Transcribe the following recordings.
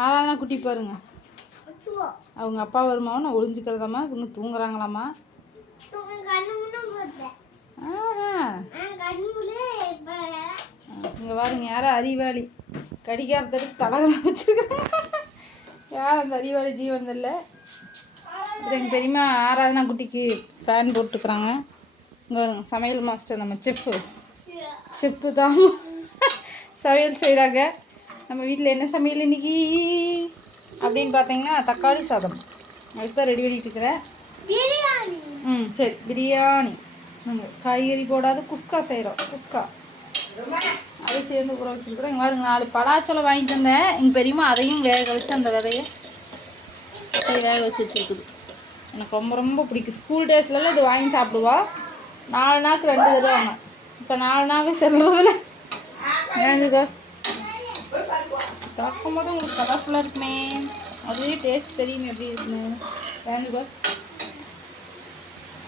ஆளானா குட்டி பாருங்க. அவங்க அப்பா வருமாவா நான் ஒளிஞ்சுக்கிறதாம்மா. இவங்க தூங்குறாங்களாம்மா. இங்கே பாருங்க யாரும் அறிவாளி கடிகாரத்துக்கு தலைகளாக வச்சுருக்காங்க. யார் அந்த அறிவாளி ஜீவன் இல்லை. எங்கள் பெரியம்மா ஆராதனா குட்டிக்கு ஃபேன் போட்டுக்கிறாங்க. இங்கே வருங்க சமையல் மாஸ்டர் நம்ம செப்பு தான் சமையல் செய்கிறாங்க. நம்ம வீட்டில் என்ன சமையல் இன்னைக்கு அப்படின்னு பார்த்தீங்கன்னா தக்காளி சாதம் அதுக்கு தான் ரெடி பண்ணிட்டு இருக்கிறேன். சரி பிரியாணி. நம்ம காய்கறி போடாத குஸ்கா செய்கிறோம். குஸ்கா அதை சேர்ந்து ஊற வச்சுருக்குறோம். இங்கே பாருங்க 4 பலாச்சொலை வாங்கிட்டு வந்தேன். எங்கள் பெரியம்மா அதையும் வேக வச்சு அந்த விதையை வேக வச்சு வச்சுருக்குது. எனக்கு ரொம்ப ரொம்ப பிடிக்கும். ஸ்கூல் டேஸ்லலாம் இது வாங்கி சாப்பிடுவா. 4 நாளுக்கு 2 தருவாங்க. இப்போ 4 நாளே செல்றதில்ல. ஏங்க காசு பார்க்கும் போது உங்களுக்கு கலர்ஃபுல்லாக இருக்குமே. அதுவே டேஸ்ட் தெரியுமே எப்படி இருக்குன்னு. ஏங்க காசு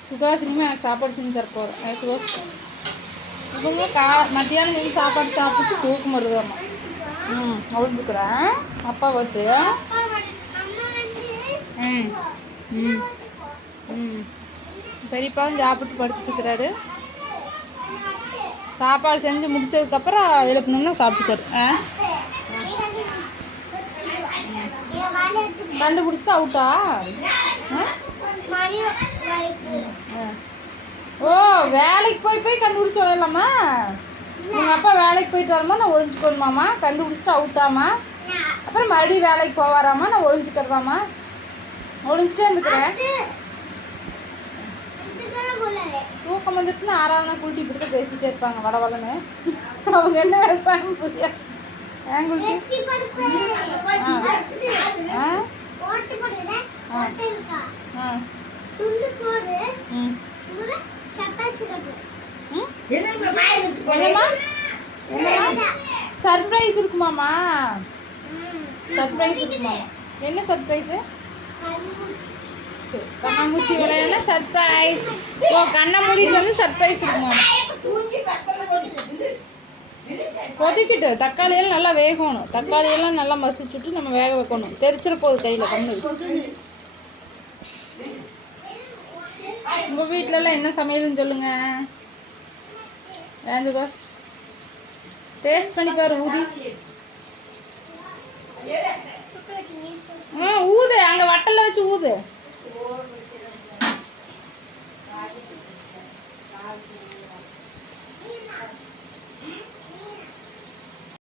சுகாசினியுமே எனக்கு சாப்பாடு செஞ்சு தரப்போகிறேன். சுகாஸ் இவங்க மத்தியானம் செஞ்சு சாப்பாடு சாப்பிட்டு தூக்கம் வருதாம்மா. ஒழிஞ்சுக்கிறேன் அப்பா வந்து பெரியப்பாவும் சாப்பிட்டு படுத்துட்டு இருக்கிறாரு. சாப்பாடு செஞ்சு முடிச்சதுக்கப்புறம் எழுப்பணும்னா சாப்பிட்டுக்காரு. கண்டுபிடிச்சிட்டு அவுட்டா? ஓ வேலைக்கு போய் கண்டுபிடிச்சி வரலாமா? உங்கள் அப்பா வேலைக்கு போயிட்டு வரமா நான் ஒழிஞ்சுக்கணுமாம்மா? கண்டுபிடிச்சிட்டு அவுட்டாமா? அப்புறம் மறுபடியும் வேலைக்கு போவாராம்மா? நான் ஒழிஞ்சுக்கிறதாம்மா? ஒழிஞ்சிட்டே இருந்துக்கிறேன். தூக்கம் வந்துருச்சுன்னா ஆராதனா கூட்டி இப்படி தான் பேசிகிட்டே இருப்பாங்க வடவலன்னு. அவங்க என்ன பேசுவாங்க புரியாது. சர்ப்ரைஸ் இருக்குமாம்மா? சர்ப்ரைஸ் இருக்குமா? என்ன சர்ப்ரைஸு? சரி கண்ணாமூச்சி விளையாட சர்ப்ரைஸ். ஓ கண்ணை மூடிட்டு வந்து சர்ப்ரைஸ் இருக்குமா? கொதிக்கிட்டு தக்காளியெல்லாம் நல்லா வேகணும். தக்காளியெல்லாம் நல்லா மசிச்சுட்டு நம்ம வேக வைக்கணும். தெரிச்சிட போகுது கையில் கண்ணு. உங்கள் வீட்டிலலாம் என்ன சமையல்னு சொல்லுங்கள். வேண்டுகோ டேஸ்ட் பண்ணி பாரு. ஊதி ஊது. அங்கே வட்டலில் வச்சு ஊது.